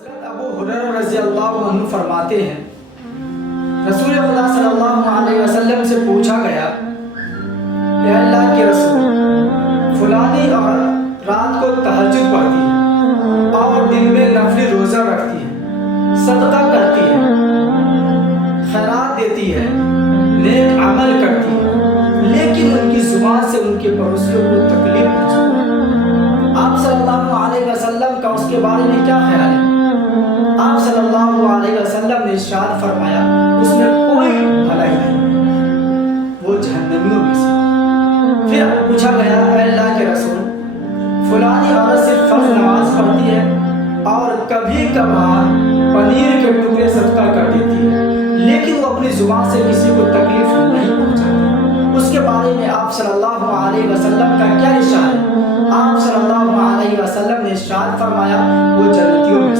حضرت ابو ہریرہ رضی اللہ عنہ فرماتے ہیں رسول خدا صلی اللہ علیہ وسلم سے پوچھا گیا اے اللہ کے رسول فلانی عورت رات کو تہجد پڑھتی ہے اور دن میں نفلی روزہ رکھتی ہے، صدقہ کرتی ہے، خیرات دیتی ہے، نیک عمل کرتی ہے، لیکن ان کی زبان سے ان کے پڑوسیوں کو تکلیف پہنچتی ہے، آپ صلی اللہ علیہ وسلم کا اس کے بارے میں کیا خیال ہے؟ آپ صلی اللہ علیہ وسلم نے ارشاد فرمایا اس میں کوئی بھلائی نہیں، وہ جہنمیوں میں سے۔ پھر پوچھا گیا اے اللہ کے رسول فلانی عورت صرف فرض نماز پڑھتی ہے اور کبھی کبھار پنیر کے ٹکڑے صدقہ کر دیتی ہے، لیکن وہ اپنی زبان سے کسی کو تکلیف نہیں پہنچاتی، اس کے بارے میں آپ صلی اللہ علیہ وسلم کا کیا ارشاد ہے؟ آپ صلی اللہ علیہ وسلم نے ارشاد فرمایا وہ جنتیوں میں